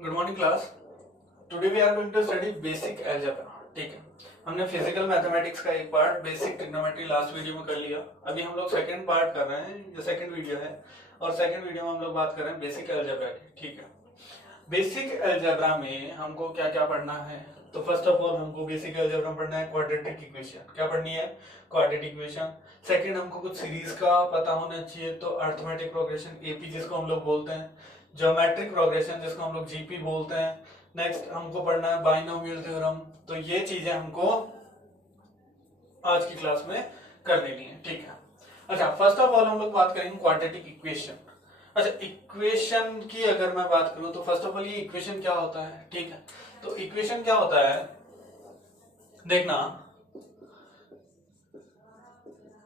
Good morning class. Today we are going to study basic algebra. ठीक है, हमने physical mathematics का एक part basic trigonometry last video में कर लिया। अभी हम लोग सेकंड पार्ट कर रहे हैं, जो सेकंड वीडियो है, और सेकंड वीडियो में हम लोग बात कर रहे हैं बेसिक अलजेब्रा की। ठीक है, बेसिक अलजेब्रा में हमको क्या क्या पढ़ना है? तो फर्स्ट ऑफ ऑल हमको बेसिक अलजेब्रा में पढ़ना है क्वाड्रेटिक इक्वेशन। क्या पढ़नी है? Quadratic equation. सेकंड हमको कुछ सीरीज का पता होना चाहिए, तो अर्थमेटिक प्रोग्रेशन एपी जिसको हम लोग बोलते हैं, ज्योमेट्रिक प्रोग्रेशन जिसको हम लोग जीपी बोलते हैं। नेक्स्ट हमको पढ़ना है बाइनोमियल थ्योरम। तो ये चीजें हमको आज की क्लास में कर देनी है। ठीक है, अच्छा फर्स्ट ऑफ ऑल हम लोग बात करेंगे क्वाड्रेटिक इक्वेशन। अच्छा, इक्वेशन की अगर मैं बात करूं तो फर्स्ट ऑफ ऑल ये इक्वेशन क्या होता है? ठीक है, तो इक्वेशन क्या होता है देखना।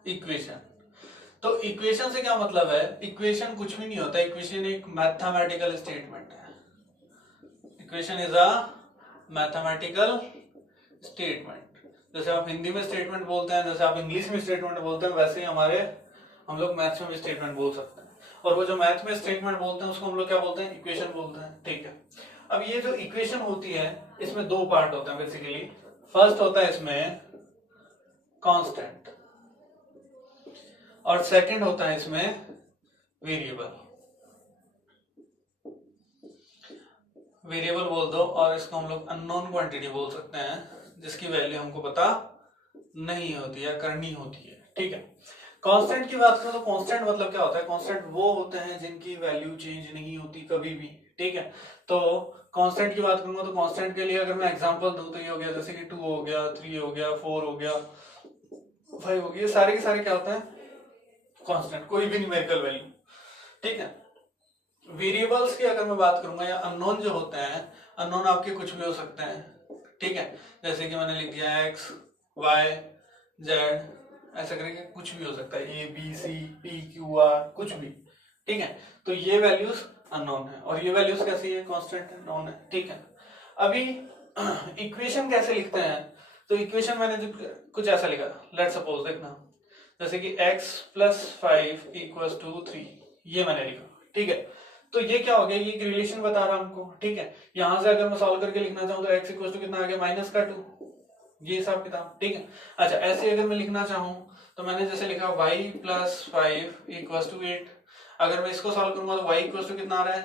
इक्वेशन, तो इक्वेशन से क्या मतलब है? इक्वेशन कुछ भी नहीं होता, इक्वेशन एक मैथमेटिकल स्टेटमेंट है। Equation is a mathematical statement. जैसे आप हिंदी में स्टेटमेंट बोलते हैं, जैसे आप इंग्लिश में स्टेटमेंट बोलते हैं, वैसे ही हम लोग मैथ्स में भी स्टेटमेंट बोल सकते हैं। और वो जो मैथ में स्टेटमेंट बोलते हैं उसको हम लोग क्या बोलते हैं? इक्वेशन बोलते हैं। ठीक है, अब ये जो इक्वेशन होती है इसमें दो पार्ट होते हैं बेसिकली। फर्स्ट होता है इसमें कांस्टेंट, और सेकंड होता है इसमें वेरिएबल। वेरिएबल बोल दो, और इसको हम लोग अननोन क्वांटिटी बोल सकते हैं, जिसकी वैल्यू हमको पता नहीं होती या करनी होती है। ठीक है, कांस्टेंट की बात करें तो कांस्टेंट मतलब क्या होता है? कांस्टेंट वो होते हैं जिनकी वैल्यू चेंज नहीं होती कभी भी। ठीक है, तो कांस्टेंट की बात करूंगा तो कांस्टेंट के लिए अगर मैं एग्जांपल दूं तो ये हो गया, जैसे कि 2 हो गया, 3 हो गया, 4 हो गया, 5 हो गया, ये सारे के सारे क्या होते हैं? कांस्टेंट, कोई भी न्यूमेरिकल वैल्यू। ठीक है, वेरिएबल्स की अगर मैं बात करूंगा या अननोन जो होते हैं, अननोन आपके कुछ भी हो सकते हैं। ठीक है, जैसे कि मैंने लिख दिया एक्स, वाई, जेड, ऐसा करके कुछ भी हो सकता है, A B C P Q R, कुछ भी। ठीक है, तो ये वैल्यूज अननोन है, और ये वैल्यूज कैसी है? कांस्टेंट है, नोन है। ठीक है, अभी इक्वेशन कैसे लिखते हैं? तो इक्वेशन मैंने जो कुछ ऐसा लिखा, लेट सपोज देखना, जैसे कि x प्लस 5 इक्वल्स टू 3, ये मैंने लिखा। ठीक है, तो ये क्या हो गया? ये एक रिलेशन बता रहा हमको। ठीक है, यहां से अगर मैं सॉल्व करके लिखना चाहूं तो x इक्वल टू कितना आ गया? माइनस का 2, ये हिसाब किताब। ठीक है, अच्छा ऐसे अगर मैं लिखना चाहूं तो मैंने जैसे लिखा y प्लस 5 इक्वल्स टू 8। अगर मैं इसको सॉल्व करूंगा तो y इक्वल्स टू कितना आ रहा है?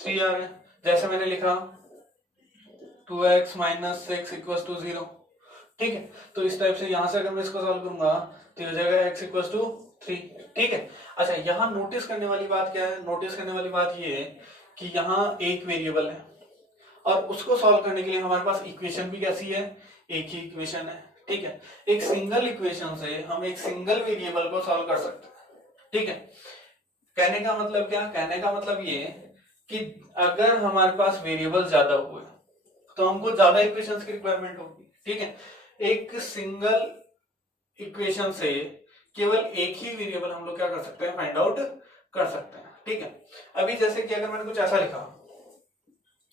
3 आ रहा है। जैसे मैंने लिखा 2x माइनस 6 इक्वल्स टू 0। ठीक है, तो इस टाइप से यहां से अगर मैं इसको सॉल्व करूंगा तो हो जाएगा x इक्वल्स टू 3। ठीक है, अच्छा यहाँ नोटिस करने वाली बात क्या है? नोटिस करने वाली बात ये है कि यहाँ एक वेरिएबल है, और उसको सॉल्व करने के लिए हमारे पास इक्वेशन भी कैसी है? एक ही इक्वेशन है। ठीक है, एक सिंगल इक्वेशन से हम एक सिंगल वेरिएबल को सॉल्व कर सकते हैं। ठीक है, कहने का मतलब क्या? कहने का मतलब ये कि अगर हमारे पास वेरिएबल ज्यादा हुए तो हमको ज्यादा इक्वेशंस की रिक्वायरमेंट होगी। ठीक है, एक सिंगल इक्वेशन से केवल एक ही वेरिएबल हम लोग क्या कर सकते हैं? फाइंड आउट कर सकते हैं। ठीक है, अभी जैसे कि अगर मैंने कुछ ऐसा लिखा,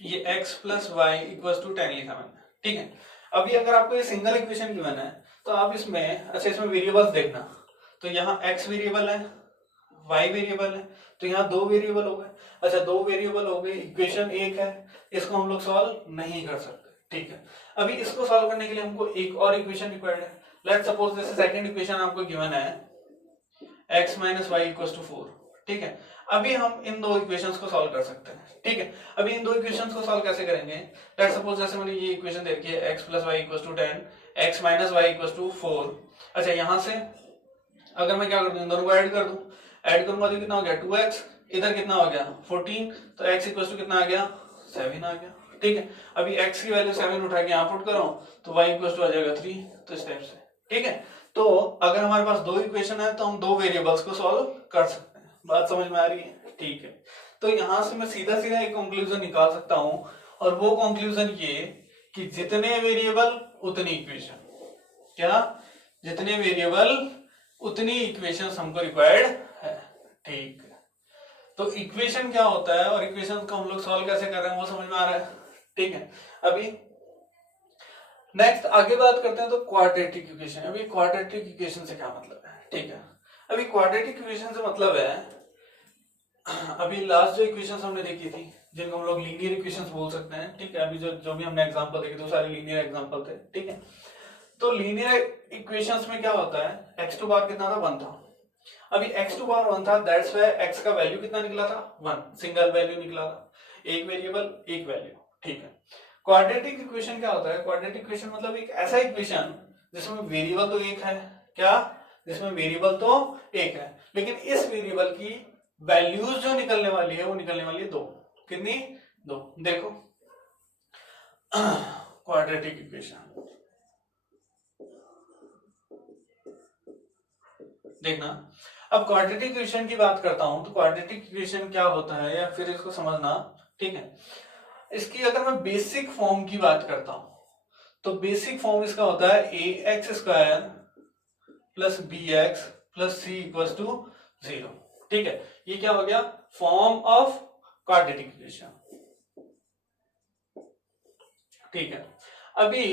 ये x plus Y equal to 10 लिखा मैंने। ठीक है, अभी अगर आपको ये सिंगल इक्वेशन गिवन है तो आप इसमें, अच्छा इसमें वेरिएबल्स देखना, तो यहाँ x वेरिएबल है, y वेरिएबल है, तो यहाँ दो वेरिएबल हो गए। अच्छा दो वेरिएबल हो गए, इक्वेशन एक है, इसको हम लोग सॉल्व नहीं कर सकते। ठीक है, अभी इसको सॉल्व करने के लिए हमको एक और इक्वेशन रिक्वायर्ड है। लेट सपोज जैसे सेकंड इक्वेशन आपको गिवन है x minus Y equal to 4। ठीक है, अभी हम इन दो इक्वेशंस को सॉल्व कर सकते हैं। ठीक है, अभी इन दो इक्वेशंस को सॉल्व कैसे करेंगे? लेट सपोज जैसे मैंने ये इक्वेशन दे रखी है x plus Y equal to 10, x minus Y equal to 4। अच्छा यहां से अगर मैं क्या कर दूं? इन दोनों को ऐड कर दूं, ऐड करूंगा तो कितना हो गया? 2x, इधर कितना हो गया? 14, तो x इक्वल टू कितना आ गया? 7 आ गया। ठीक है, अभी x की वैल्यू 7 उठा के यहाँ पुट करो तो y इक्वल टू आ जाएगा 3। तो इस टाइप से। ठीक है, तो अगर हमारे पास दो इक्वेशन है तो हम दो वेरिएबल्स को सॉल्व कर सकते हैं। बात समझ में आ रही है? ठीक है, तो यहां से मैं सीधा सीधा एक कंक्लूजन निकाल सकता हूं, और वो कंक्लूजन ये कि जितने वेरिएबल उतनी इक्वेशन। क्या? जितने वेरिएबल उतनी इक्वेशन हमको रिक्वायर्ड है। ठीक है, तो इक्वेशन क्या होता है और इक्वेशन को हम लोग सॉल्व कैसे कर रहे हैं वो समझ में आ रहा है। ठीक है, अभी नेक्स्ट आगे बात करते हैं तो क्वाड्रेटिक इक्वेशन। अभी क्वाड्रेटिक इक्वेशन से क्या मतलब है? ठीक है, अभी क्वाड्रेटिक इक्वेशन से मतलब है अभी लास्ट जो इक्वेशंस हमने देखी थी जिनको हम लोग लीनियर इक्वेशंस बोल सकते हैं, ठीक है, अभी जो भी हमने एग्जांपल देखे थे वो सारे लीनियर एग्जांपल थे, ठीक है। तो लीनियर इक्वेशंस में क्या होता है, x टू पावर कितना था, 1 था। अभी x टू पावर 1 था, दैट्स व्हाई x का वैल्यू कितना निकला था, 1, सिंगल वैल्यू निकला था, एक वेरिएबल एक वैल्यू, ठीक है। क्वाड्रेटिक इक्वेशन क्या होता है, क्वाड्रेटिक इक्वेशन मतलब एक ऐसा इक्वेशन जिसमें वेरिएबल तो एक है, क्या, जिसमें वेरिएबल तो एक है, लेकिन इस वेरिएबल की वैल्यूज जो निकलने वाली है वो निकलने वाली है 2, कितनी, 2। देखो क्वाड्रेटिक इक्वेशन देखना। अब क्वाड्रेटिक इक्वेशन की बात करता हूं तो क्वाड्रेटिक इक्वेशन क्या होता है या फिर इसको समझना, ठीक है। इसकी अगर मैं बेसिक फॉर्म की बात करता हूं तो बेसिक फॉर्म इसका होता है a x square plus b x plus c equal to 0, ठीक है। ये क्या हो गया, फॉर्म ऑफ क्वाड्रेटिक इक्वेशन, ठीक है। अभी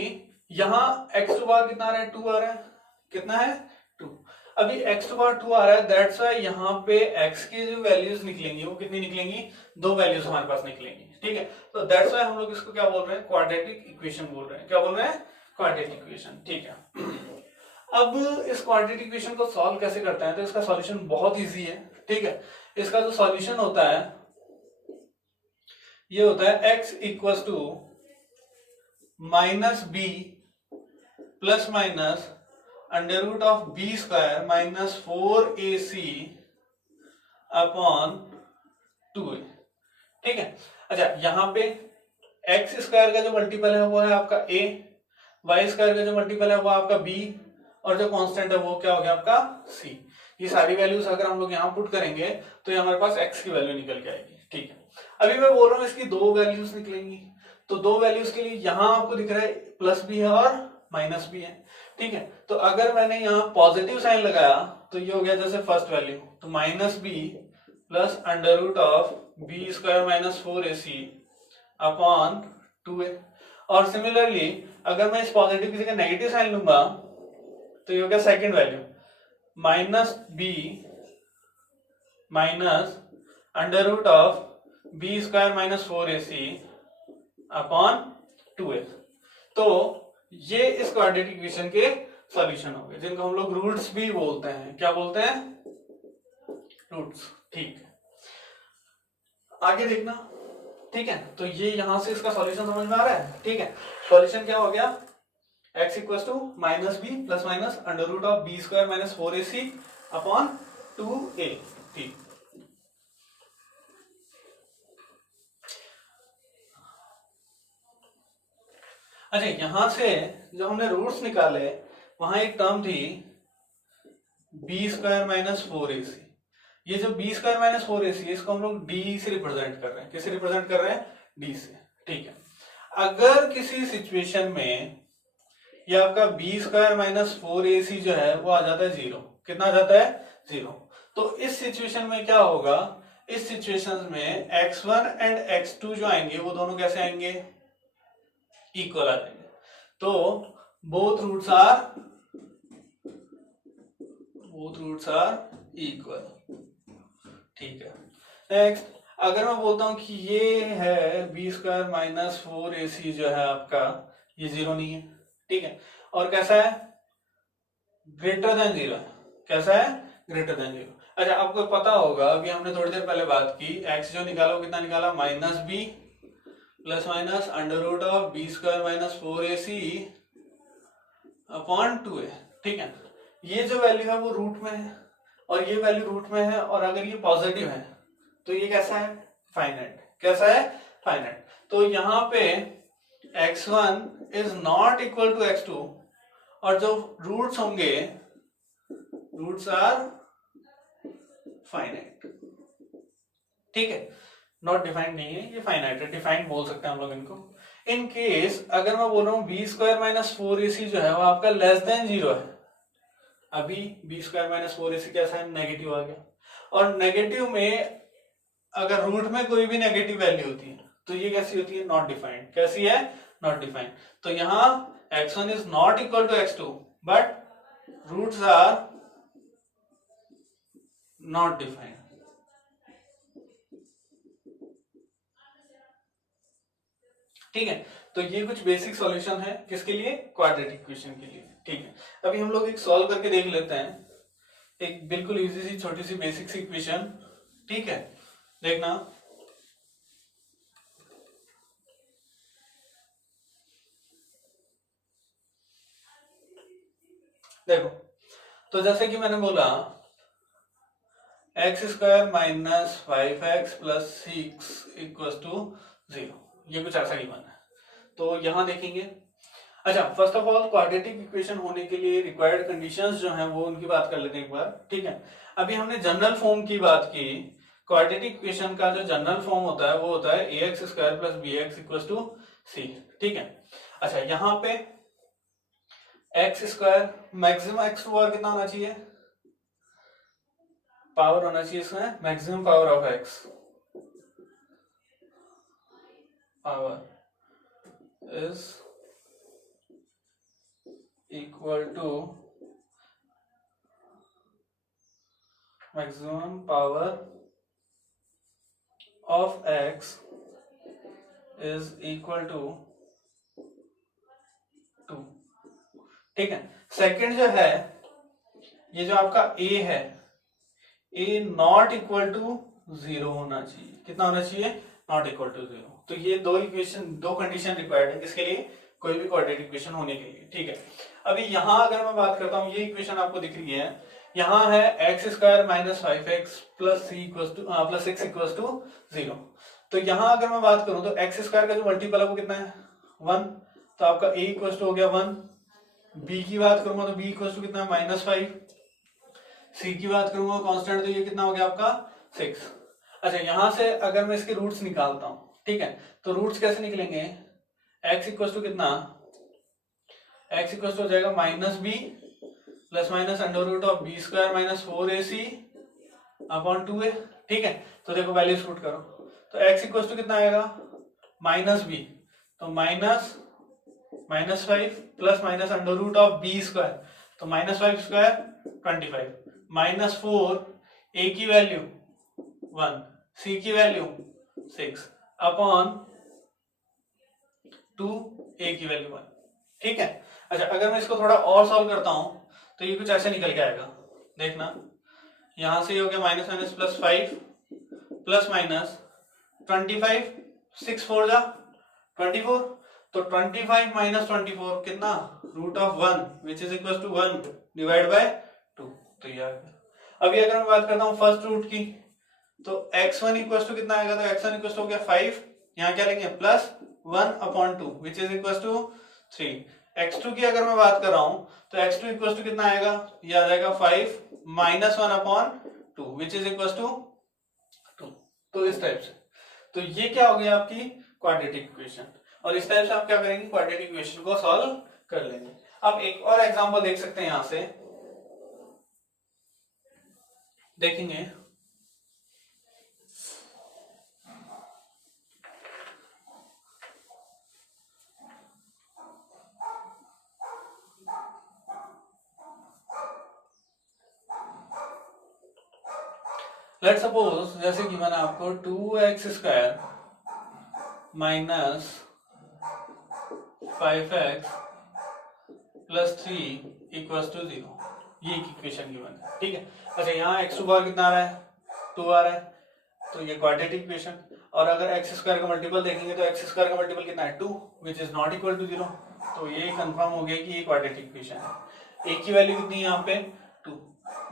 यहां x टू पावर कितना आ रहा है, 2 आ रहा है, कितना है, 2। अभी x टू पावर 2 आ रहा है, दैट्स व्हाई यहां पे x की जो वैल्यूज निकलेंगी वो कितनी निकलेंगी, 2 वैल्यूज हमारे पास निकलेंगी, ठीक है। तो दैट्स व्हाई हम लोग इसको क्या बोल रहे हैं, क्वाड्रेटिक इक्वेशन बोल रहे हैं, क्या बोल रहे हैं, क्वाड्रेटिक इक्वेशन, ठीक है। अब इस क्वाड्रेटिक इक्वेशन को सॉल्व कैसे करते हैं, तो इसका सॉल्यूशन बहुत इजी है, ठीक है। इसका जो सॉल्यूशन होता है ये होता है x equal to minus B plus minus under root of B square minus 4ac upon 2a, ठीक है। अच्छा, यहां पे x स्क्वायर का जो मल्टीपल है वो है आपका a, y स्क्वायर का जो मल्टीपल है वो आपका b, और जो कांस्टेंट है वो क्या हो गया आपका c। ये सारी वैल्यूज अगर हम लोग यहाँ पुट करेंगे तो ये हमारे पास x की वैल्यू निकल के आएगी, ठीक है। अभी मैं बोल रहा हूँ इसकी 2 वैल्यूज निकलेंगी, तो 2 वैल्यूज के लिए यहां आपको दिख रहा है प्लस भी है और माइनस भी है, ठीक है। तो अगर मैंने यहाँ पॉजिटिव साइन लगाया तो ये हो गया जैसे फर्स्ट वैल्यू, तो minus B plus under root of B square minus 4ac upon 2a। और सिमिलरली अगर मैं इस पॉजिटिव की जगह नेगेटिव साइन लूंगा तो ये हो गया second value, minus B minus under root of B square minus 4ac upon 2a। तो ये इस क्वाड्रेटिक इक्वेशन के सॉल्यूशन हो गए, जिनको हम लोग रूट्स भी बोलते हैं, क्या बोलते हैं, रूट्स, ठीक है। आगे देखना, ठीक है। तो ये यहां से इसका सॉल्यूशन समझ में आ रहा है, ठीक है। सॉल्यूशन क्या हो गया, x equal to minus B plus minus under root of B square minus 4ac upon 2a, ठीक। अच्छा, यहां से जब हमने रूट्स निकाले वहां एक टर्म थी बी स्क्वायर माइनस 4ac। ये जो बी स्क्वायर माइनस 4ac इसको हम लोग डी से रिप्रेजेंट कर रहे हैं, किसे रिप्रेजेंट कर रहे हैं, डी से, ठीक है। अगर किसी सिचुएशन में ये आपका बी स्क्वायर माइनस 4ac जो है वो आ जाता है 0, कितना आ जाता है, 0। तो इस सिचुएशन में क्या होगा, इस सिचुएशन में x1 एंड x2 जो आएंगे वो दोनों कैसे आएंगे, इक्वल आ जाएंगे। तो बोथ रूट्स आर इक्वल, ठीक है। नेक्स्ट, अगर मैं बोलता हूं कि ये है बी स्क्वायर माइनस 4ac जो है आपका, ये 0 नहीं है, ठीक है। और कैसा है, ग्रेटर देन 0 है, कैसा है, ग्रेटर देन 0। अच्छा, आपको पता होगा अभी हमने थोड़ी देर पहले बात की, x जो निकाला वो कितना निकाला, minus B plus minus under root of B square minus 4ac upon 2a, ठीक है। ये जो वैल्यू है वो रूट में है और ये वैल्यू रूट में है, और अगर ये पॉजिटिव है तो ये कैसा है, फाइनाइट, कैसा है, फाइनाइट। तो यहाँ पे x1 is not equal to x2, और जो रूट्स होंगे रूट्स आर फाइनाइट, ठीक है। नॉट डिफाइंड नहीं है, ये फाइनाइट है, डिफाइंड बोल सकते हैं हम लोग इनको। इन केस अगर मैं बोल रहा हूं बी स्क्वायर माइनस 4ac जो है वो आपका लेस देन 0 है, अभी बी स्क्वायर माइनस 4ac कैसा है, नेगेटिव आ गया। और नेगेटिव में अगर रूट में कोई भी नेगेटिव वैल्यू होती है तो ये कैसी होती है, नॉट डिफाइंड, कैसी है, नॉट डिफाइंड। तो यहां x1 is not equal to x2 but roots are not defined, ठीक है, तो ये कुछ बेसिक सॉल्यूशन है किसके लिए, क्वाड्रेटिक इक्वेशन के लिए। ठीक है, अभी हम लोग एक सॉल्व करके देख लेते हैं, एक बिल्कुल इजी सी छोटी सी बेसिक सी इक्वेशन। ठीक है, देखना, देखो, तो जैसे कि मैंने बोला X square minus 5x plus 6 equal to 0, ये कुछ ऐसा गिवन है। तो यहां देखेंगे, अच्छा first of all quadratic equation होने के लिए रिक्वायर्ड कंडीशंस जो हैं वो उनकी बात कर लेते हैं एक बार। ठीक है, अभी हमने जनरल फॉर्म की बात की, क्वाड्रेटिक इक्वेशन का जो जनरल फॉर्म होता है वो होता है ax square plus bx equal to c। ठीक है, अच्छा यहाँ पे X square maximum X power कितना होना चाहिए, पावर होना चाहिए इसमें maximum power of X, power is equal to maximum power of x is equal to 2। ठीक है, सेकंड जो है, ये जो आपका a है, a नॉट इक्वल टू 0 होना चाहिए। कितना होना चाहिए, नॉट इक्वल टू 0। तो ये दो इक्वेशन, दो कंडीशन रिक्वायर्ड है किसके लिए, कोई भी क्वाड्रेटिक इक्वेशन होने के लिए। ठीक है, अभी यहां अगर मैं बात करता हूं, ये इक्वेशन आपको दिख रही है, यहाँ है X square minus 5x plus six equal to 0। तो यहाँ अगर मैं बात करूं तो एक्स स्क्वायर का जो मल्टीपल है वो कितना है, 1, तो आपका a इक्वल टू हो गया 1। b की बात करूंगा तो b इक्वल टू कितना है, -5। c की बात करूंगा कांस्टेंट, तो ये कितना हो गया आपका 6। अच्छा, यहां से अगर मैं इसके रूट्स निकालता हूं, ठीक है, तो रूट्स कैसे निकलेंगे, x इक्वल टू कितना, x इक्वल टू हो जाएगा -b plus minus under root of B square minus 4ac upon 2a। ठीक है, तो देखो वैल्यूज पुट करो, तो x इक्वल टू कितना आएगा, -b, तो -5 plus minus under root of B square, तो -5 स्क्वायर 25 माइनस 4, a की वैल्यू 1, c की वैल्यू 6 अपॉन 2, a की वैल्यू 1। ठीक है, अच्छा अगर मैं इसको थोड़ा और सॉल्व करता हूं तो ये कुछ ऐसे निकल के आएगा, देखना, यहां से ये हो गया minus minus plus 5 plus minus 25, 6 4 जा 24, तो 25 माइनस 24 कितना, root of 1 which is equal to 1 divide by 2। तो ये आ गया। अभी अगर मैं बात करता हूं फर्स्ट रूट की, तो x1 इक्वल टू कितना आएगा, तो x1 इक्वल टू हो गया 5, यहाँ क्या लेंगे plus 1 upon 2 which is equal to 3। x2 की अगर मैं बात कर रहा हूं तो x2 इक्वल टू कितना आएगा, ये आ जाएगा 5 minus 1 upon 2 which is equal to 2। तो इस टाइप से, तो ये क्या हो गया आपकी क्वाड्रेटिक इक्वेशन, और इस टाइप से आप क्या करेंगे, क्वाड्रेटिक इक्वेशन को सॉल्व कर लेंगे। अब एक और एग्जांपल देख सकते हैं, यहां से देखेंगे, लेट्स सपोज जैसे कि मैंने आपको 2x square minus 5x plus 3 equal to 0, ये एक इक्वेशन गिवन है। ठीक है, अच्छा यहाँ x2 बार कितना आ रहा है, 2 आ रहा है, तो ये क्वाड्रेटिक इक्वेशन। और अगर x स्क्वायर का मल्टीपल देखेंगे तो x स्क्वायर का मल्टीपल कितना है, 2 which is not equal to 0। तो ये कंफर्म हो गया कि ये क्वाड्रेटिक इक्वेशन है। a की वैल्यू कितनी है यहाँ पे 2,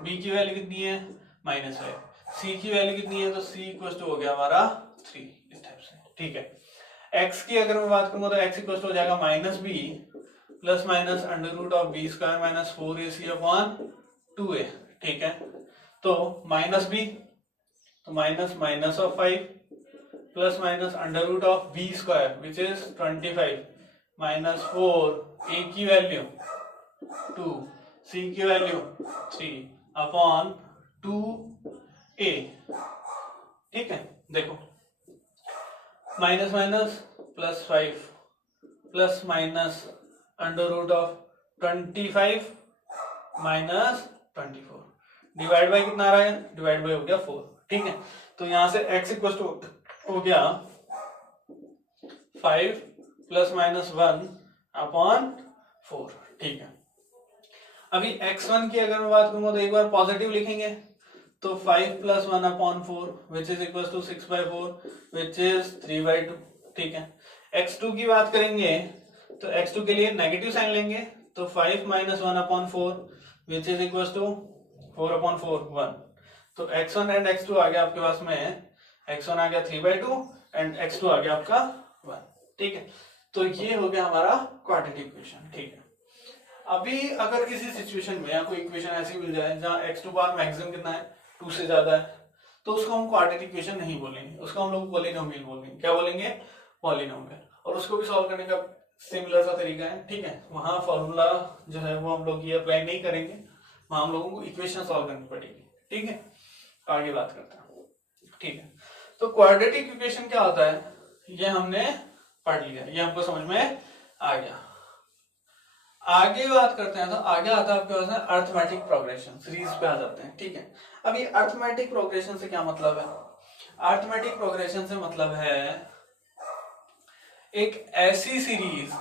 b की वैल्यू कितनी है -5, c की वैल्यू कितनी है, तो c इक्वल टू हो गया हमारा 3, इस टाइप से। ठीक है, x की अगर मैं बात करूंगा तो x इक्वल टू हो जाएगा -b plus minus under root of B square minus 4ac upon 2a। ठीक है, तो -b, तो minus minus of 5 plus minus under root of B square which is 25 minus 4, a की वैल्यू 2, c की value 3 upon 2a। ठीक है, देखो minus minus plus 5 plus minus under root of 25 minus 24 divide by कितना आ रहा है, डिवाइड बाय हो गया 4। ठीक है, तो यहां से x इक्वल टू हो गया 5 प्लस माइनस 1/4। ठीक है, अभी x1 की अगर मैं बात करूंगा तो एक बार पॉजिटिव लिखेंगे, तो 5 + 1/4 which is equal to 6/4 which is 3/2। ठीक है, x2 की बात करेंगे तो x2 के लिए नेगेटिव साइन लेंगे, तो 5 - 1/4 विच इज इक्वल टू 4/4 1। तो x1 एंड x2 आ गया आपके पास में, x1 आ गया 3/2 एंड x2 आ गया आपका 1। ठीक है, तो ये हो गया हमारा क्वाड्रेटिक इक्वेशन। ठीक है, अभी अगर किसी सिचुएशन में या कोई इक्वेशन ऐसी मिल जाए जहां x2 पावर मैक्सिमम कितना है, 2 से ज्यादा है, तो उसको हम क्वाड्रेटिक इक्वेशन नहीं बोलेंगे, उसको हम लोग पॉलिनोमियल बोलेंगे। क्या बोलेंगे? पॉलिनोमियल। और उसको भी सॉल्व करने का सिमिलर सा तरीका है। ठीक है, वहां फॉर्मूला जो है वो हम लोग ये अप्लाई नहीं करेंगे, वहां हम लोगों को इक्वेशन सॉल्व करनी पड़ेगी। ठीक है, आगे बात करते हैं। ठीक है, तो क्वाड्रेटिक इक्वेशन क्या होता है ये हमने पढ़ लिया, ये हमको समझ में आ गया। आगे बात करते हैं, तो आगे आता है आपके पास में अर्थमेटिक प्रोग्रेशन, सीरीज पे आ जाते हैं। ठीक है, अब ये अर्थमेटिक प्रोग्रेशन से क्या मतलब है? अर्थमेटिक प्रोग्रेशन से मतलब है एक ऐसी सीरीज,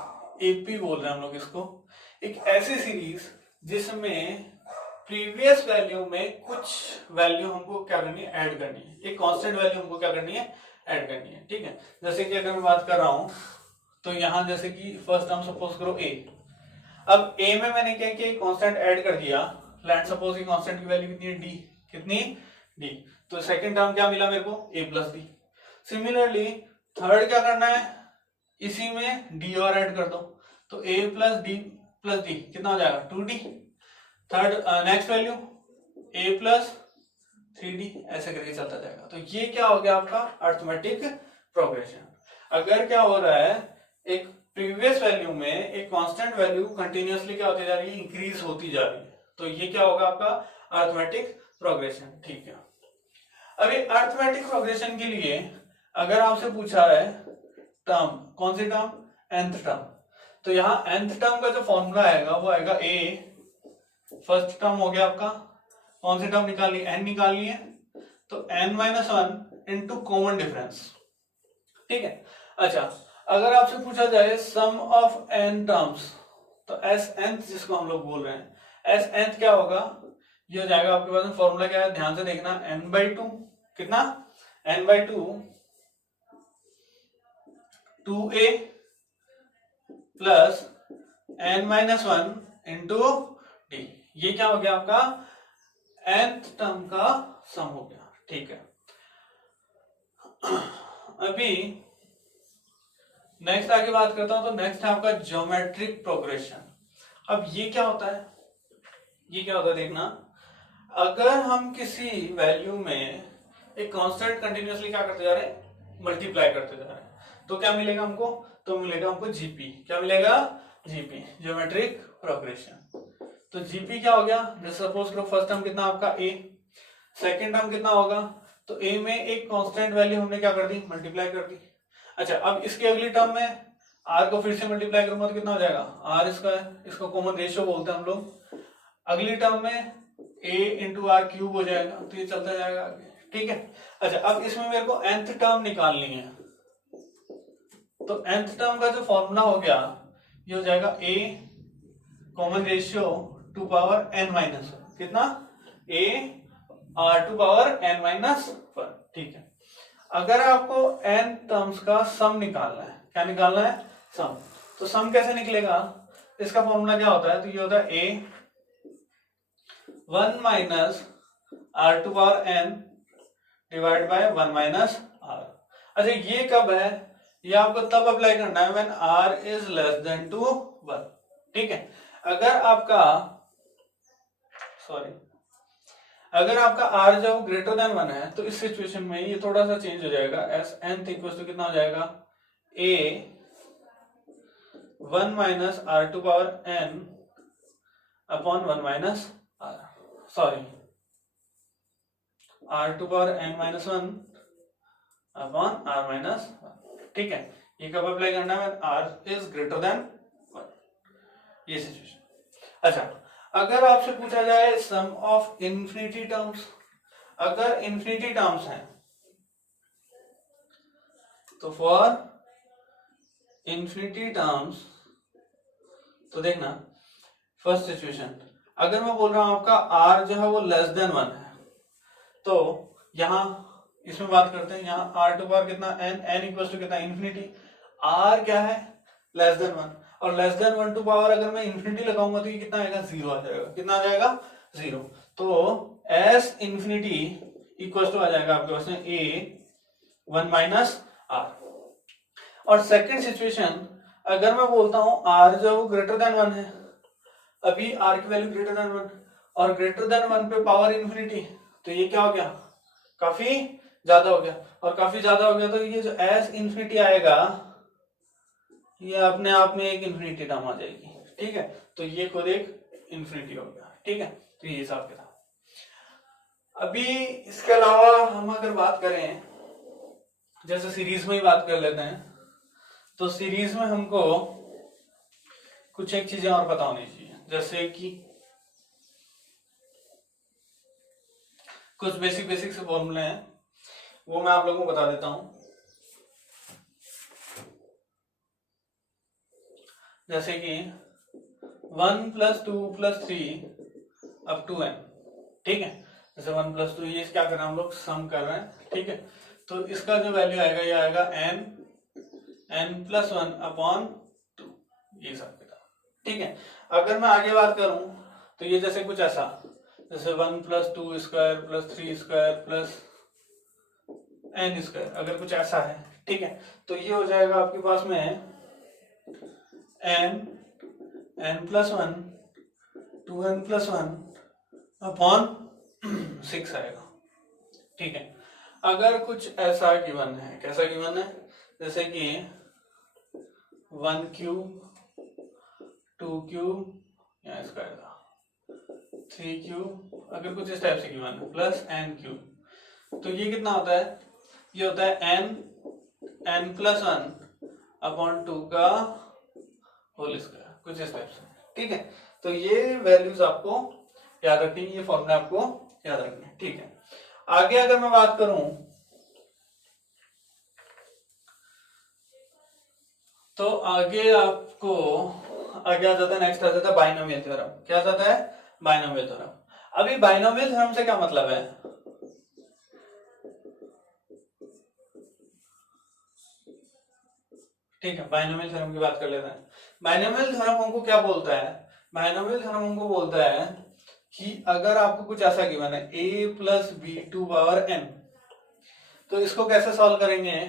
एपी बोल रहे हैं हम लोग इसको, एक ऐसी सीरीज जिसमें प्रीवियस वैल्यू में कुछ वैल्यू हमको क्या करनी है, ऐड करनी है, एक कांस्टेंट वैल्यू हमको क्या करनी है, ऐड करनी है। ठीक है, जैसे कि अगर मैं बात कर रहा हूं तो यहां जैसे कि फर्स्ट टर्म सपोज करो ए, अब ए में मैंने क्या किया, कांस्टेंट ऐड कर दिया, लेट सपोज की कांस्टेंट की वैल्यू कितनी है, डी। कितनी? डी। तो सेकंड टर्म क्या मिला मेरे को, ए प्लस डी। सिमिलरली थर्ड क्या करना है, इसी में डी और ऐड कर दो, तो ए प्लस डी कितना हो जाएगा, 2d। थर्ड नेक्स्ट वैल्यू ए प्लस 3d, ऐसे करके चलता जाएगा। तो ये क्या हो गया आपका अर्थमेटिक प्रोग्रेशन। अगर क्या हो रहा है, एक प्रीवियस वैल्यू में एक कांस्टेंट वैल्यू कंटिन्यूअसली क्या होती जा रही है, इंक्रीज होती जा रही है, तो ये क्या होगा आपका अर्थमेटिक प्रोग्रेशन। ठीक है, अभी अर्थमेटिक प्रोग्रेशन के लिए अगर आपसे पूछा है टर्म, कौन सी टर्म, nth टर्म, तो यहाँ nth टर्म का जो फॉर्मूला आएगा वो आएगा a, फर्स्ट टर्म हो गया आपका, कौन सी टर्म निकाली, n निकाली है, तो n - 1 इंटू कॉमन डिफरेंस। ठीक है, अच्छा अगर आपसे पूछा जाए सम ऑफ n टर्म्स, तो s nth जिसको हम लोग बोल रहे हैं, s nth क्या होगा, ये हो जाएगा आपके पास में फॉर्मूला क्या है, ध्यान से देखना, n/2 कितना, n/2 2a plus n - 1 into D. ये क्या हो गया आपका nth टर्म का सम हो गया। ठीक है, अभी नेक्स्ट आगे बात करता हूं, तो नेक्स्ट है आपका ज्योमेट्रिक प्रोग्रेशन। अब ये क्या होता है, ये क्या होता है देखना, अगर हम किसी वैल्यू में एक कांस्टेंट कंटिन्यूअसली क्या करते जा रहे हैं, मल्टीप्लाई करते जा रहे हैं, तो क्या मिलेगा हमको, तो मिलेगा हमको जीपी। क्या मिलेगा, जीपी, ज्योमेट्रिक प्रोग्रेशन। तो जीपी क्या हो गया, जैसे सपोज करो फर्स्ट टर्म कितना आपका ए, सेकंड टर्म कितना होगा, तो ए में एक कांस्टेंट वैल्यू हमने क्या कर दी, मल्टीप्लाई कर दी। अच्छा, अब इसकी अगली टर्म में आर को फिर से मल्टीप्लाई करूंगा तो कितना हो जाएगा, आर इसका है, इसको कॉमन रेशियो बोलते हैं हम लोग। अगली टर्म में a इंटू आर क्यूब हो जाएगा, तो ये चलता जाएगा आगे। ठीक है, अच्छा अब इसमें मेरे को nth टर्म निकालनी है, तो nth टर्म का जो फॉर्मूला हो गया ये हो जाएगा a common ratio to power n minus, कितना, a r to power n minus 1। ठीक है, अगर आपको n टर्म्स का सम निकालना है, क्या निकालना है, सम, तो सम कैसे निकलेगा, इसका फॉर्मूला क्या होता है, तो ये होता है a 1 minus r to power n divide by 1 minus r। अच्छा ये कब है, ये आपको तब अप्लाई करना है when r is less than to 1। ठीक है, अगर आपका अगर आपका r जो ग्रेटर देन 1 है, तो इस सिचुएशन में ये थोड़ा सा चेंज हो जाएगा, s nth इक्वल टू कितना हो जाएगा, a 1 minus r to power n upon 1 minus r, r to power n minus 1 upon r minus 1। ठीक है, ये कब अप्लाई करना है, r इज ग्रेटर देन 1, ये सिचुएशन। अच्छा अगर आपसे पूछा जाए सम ऑफ इन्फिनिटी टर्म्स, अगर इन्फिनिटी टर्म्स हैं, तो फॉर इंफिनिटी टर्म्स, तो देखना फर्स्ट सिचुएशन, अगर मैं बोल रहा हूं आपका r जो है वो लेस देन 1 है, तो यहां इसमें बात करते हैं, यहाँ r टू पावर कितना n इक्वल टू कितना इन्फिनिटी, r क्या है लेस देन 1, और लेस देन 1 टू पावर अगर मैं इन्फिनिटी लगाऊंगा तो ये कितना आएगा 0 आ जाएगा, कितना आ जाएगा 0, तो s इन्फिनिटी इक्वल टू आ जाएगा आपके पास में a 1 माइनस r। और सेकंड सिचुएशन, अगर मैं बोलता हूं r जो वो ग्रेटर देन 1 है, अभी r की वैल्यू ग्रेटर देन 1 और ग्रेटर देन 1 पे पावर इन्फिनिटी, तो ये क्या हो गया काफी ज्यादा हो गया, और काफी ज्यादा हो गया तो ये जो s इन्फिनिटी आएगा ये अपने आप में एक इन्फिनिटी टर्म आ जाएगी, ठीक है, तो ये खुद एक इन्फिनिटी हो गया, ठीक है, तो ये हिसाब किताब। अभी इसके अलावा हम अगर बात करें, जैसे सीरीज में ही बात कर लेते हैं, तो सीरीज में हमको कुछ एक चीजें और पता होनी चाहिए, जैसे कि कुछ बेसिक से फॉर्मूले हैं, वो मैं आप लोगों को बता देता हूं। जैसे कि 1 + 2 + 3 अप टू n, ठीक है, जैसे 1 + 2 ये क्या कर रहे हैं हम लोग सम कर रहे हैं, ठीक है, तो इसका जो वैल्यू आएगा ये आएगा n+1/2, ये सब किताब, ठीक है। अगर मैं आगे बात करूं तो ये जैसे कुछ ऐसा, जैसे 1 + 2² + 3² + n², अगर कुछ ऐसा है, ठीक है, तो ये हो जाएगा आपके पास में n+1 2n+1/6 आएगा, ठीक है। अगर कुछ ऐसा गिवन है, कैसा गिवन है, जैसे कि 1³ 2³ या स्क्वायर था 3³ अगर कुछ इस टाइप से गिवन है प्लस n³, तो ये कितना होता है, ये होता है n+1/2 का होल स्क्वायर, कुछ इस टाइप से, ठीक है। तो ये वैल्यूज आपको याद रखनी, ये फॉर्मूला आपको याद रखना है, ठीक है। आगे अगर मैं बात करूं तो आगे आपको आगे आ जाता है, नेक्स्ट आ जाता है बाइनोमियल थ्योरम। क्या आ जाता है, बाइनोमियल थ्योरम। अभी बाइनोमियल थ्योरम से क्या मतलब है, ठीक है, बाइनोमियल थ्योरम की बात कर लेते हैं। बाइनोमियल थ्योरम हमको क्या बोलता है, बाइनोमियल थ्योरम हमको बोलता है कि अगर आपको कुछ ऐसा गिवन है a + b⁴n, तो इसको कैसे सॉल्व करेंगे,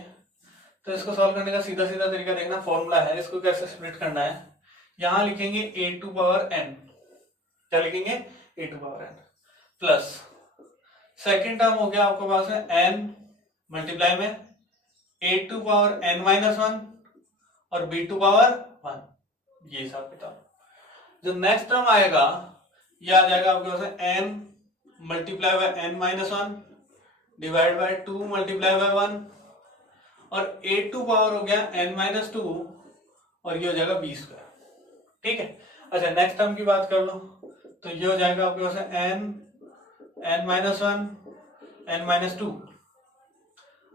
तो इसको सॉल्व करने का सीधा तरीका देखना, फॉर्मूला है, इसको कैसे स्प्लिट करना है, यहां लिखेंगे a⁴n, क्या लिखेंगे a⁴n प्लस सेकेंड टर्म हो गया आपके पास में n मल्टीप्लाई में a⁴n-1 और b⁴1, ये हिसाब किताब। जो नेक्स्ट टर्म आएगा ये आ जाएगा आपके पास n × n-1 डिवाइड बाय 2 × 1 और a² हो गया n-2 और ये हो जाएगा b², ठीक है। अच्छा नेक्स्ट टर्म की बात कर लो, तो ये हो जाएगा आपके पास n-1 n-2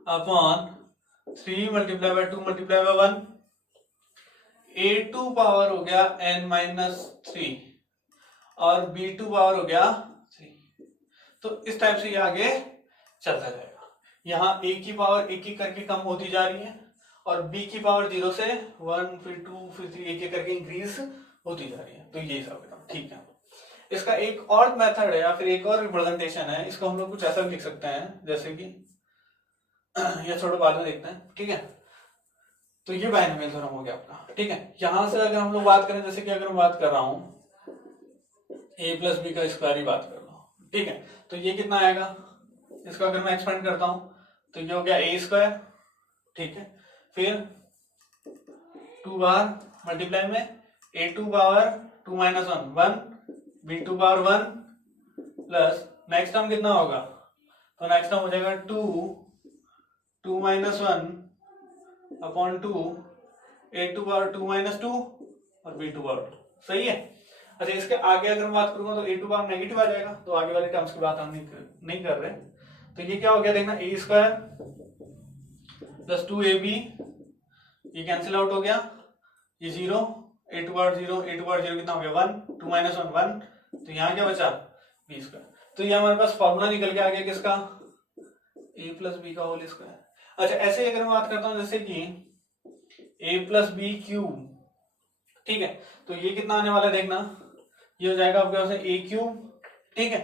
अपॉन 3 × 2 × 1, a² हो गया n-3 और b² हो गया 3, तो इस टाइप से ये आगे चलता जाएगा। यहाँ a की पावर एक करके कम होती जा रही है और b की पावर 0 से 1 फिर 2 फिर 3 एक करके इंक्रीज होती जा रही है, तो ये हिसाब किताब, ठीक है। इसका एक और मेथड है या फिर एक और रिप्रेजेंटेशन है, इसको हम लोग कुछ ऐसा लिख सकते हैं, जैसे कि ये छोड़ो बाद में देखते हैं, ठीक है। तो ये बाइनोमियल थ्योरम हो गया आपका, ठीक है। यहां से अगर हम लोग बात करें, जैसे कि अगर मैं बात कर रहा हूं a + b² ही बात कर लो, ठीक है, तो ये कितना आएगा, इसको अगर मैं एक्सपेंड करता हूं तो ये हो गया a², ठीक है, फिर 2 बार मल्टीप्लाई में a² 2 - 1 b²1 plus next term कितना होगा, तो नेक्स्ट टर्म हो जाएगा 2 -1/2 a² 2 - 2 और b², सही है। अच्छा इसके आगे अगर मैं बात करूंगा तो a² नेगेटिव आ जाएगा, तो आगे वाले टर्म्स की बात हम नहीं कर रहे, तो ये क्या हो गया देखना, a² + 2ab ये कैंसिल आउट हो गया, ये 0, a to power 0, a to power 0 कितना हो गया 1, 2 माइनस 1 1, तो यहाँ क्या बचा b स्क्वायर। तो ये हमारे पास फॉर्मूला निकल के आ गया किसका, a प्लस बी का होल स्क्वायर। अच्छा ऐसे ही अगर मैं बात करता हूँ जैसे कि a प्लस बी क्यूब, ठीक है, तो ये कितना आने वाला है देखना, ये हो जाएगा आपके पास a क्यूब, ठीक है,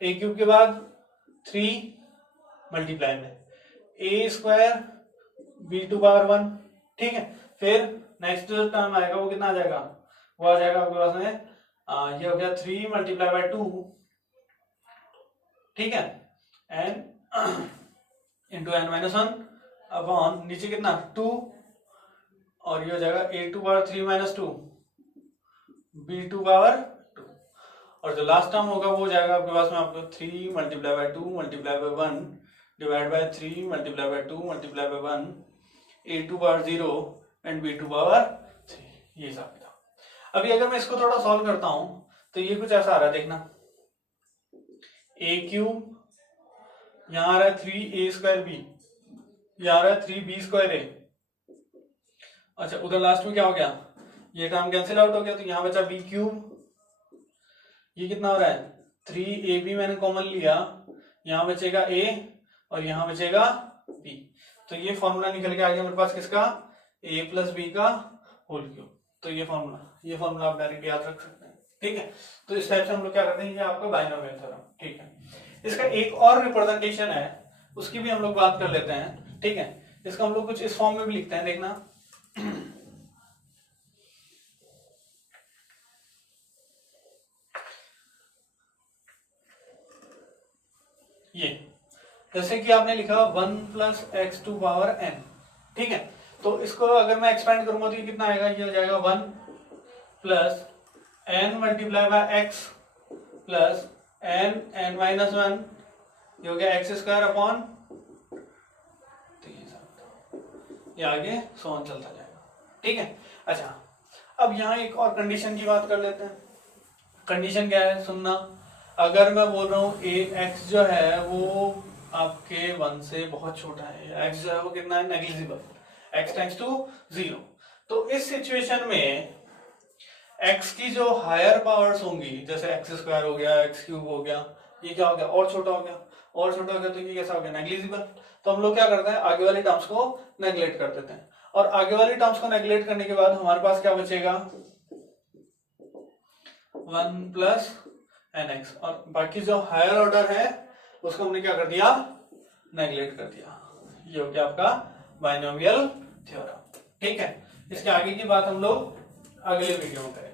a क्यूब के बाद 3 मल्टीप्लाई में a square b to power 1, ठीक है, फिर नेक्स्ट जो टर्म आएगा वो कितना आ जाएगा, वो आ जाएगा आपके पास में ये हो गया 3 मल्टीप्लाई बाय 2, ठीक है, n into N minus 1 upon नीचे कितना 2, और ये हो जाएगा a to power 3 minus 2 b to power 2, और जो लास्ट टर्म होगा वो हो जाएगा आपके पास में आपको 3 multiply by 2 multiply by 1 divide by 3 multiply by 2 multiply by 1 a to power 0 and b to power 3, ये हिसाब किताब। अभी अगर मैं इसको थोड़ा सॉल्व करता हूं तो ये कुछ ऐसा आ रहा है देखना, a क्यूब, यहां आ रहा है 3a स्क्वायर b, यहां आ रहा है 3b स्क्वायर a। अच्छा उधर लास्ट में क्या हो गया, ये टर्म कैंसिल आउट हो गया, तो यहां बचा b क्यूब, ये कितना हो रहा है 3ab मैंने कॉमन लिया, यहां बचेगा a और यहां बचेगा b, तो ये फॉर्मूला निकल के आ गया मेरे पास किसका, a प्लस बी का होल क्यूब। तो ये फॉर्मूला आप डायरेक्ट याद रख सकते हैं, ठीक है। तो इस टाइप से हम लोग क्या करते हैं, ये आपका बाइनोमियल थ्योरम, ठीक है। इसका एक और रिप्रेजेंटेशन है, उसकी भी हम लोग बात कर लेते हैं, ठीक है। इसका हम लोग कुछ इस फॉर्म में भी लिखते हैं, देखना ये जैसे कि आपने लिखा 1 plus X to power n, ठीक है, तो इसको अगर मैं एक्सपेंड करूंगा तो ये कितना आएगा, ये हो जाएगा 1 plus n multiply by x plus n minus 1, ये हो गया एक्स स्क्वायर अपॉन, ये आगे सोन चलता जाएगा, ठीक है। अच्छा अब यहाँ एक और कंडीशन की बात कर लेते हैं। कंडीशन क्या है सुनना, अगर मैं बोल रहा हूँ x जो है वो आपके 1 से बहुत छोटा है, x जो है वो कितना है नेग्लिजिबल, x टेंड्स टू 0, तो इस सिचुएशन में x की जो हायर पावर्स होंगी, जैसे x स्क्वायर हो गया, x क्यूब हो गया, ये क्या हो गया और छोटा हो गया, और छोटा हो गया, तो ये कैसा हो गया नेग्लिजिबल। तो हम लोग क्या करते हैं, आगे वाली टर्म्स को नेग्लेक्ट कर देते हैं, और आगे वाली टर्म्स को नेग्लेक्ट करने के बाद हमारे पास क्या बचेगा 1 प्लस nx, और बाकी जो हायर ऑर्डर है उसको हमने क्या कर दिया, नेग्लेक्ट कर दिया। ये हो गया आपका बाइनोमियल थ्योरम, ठीक है। इसके आगे की बात हम लोग अगले वीडियो में करेंगे।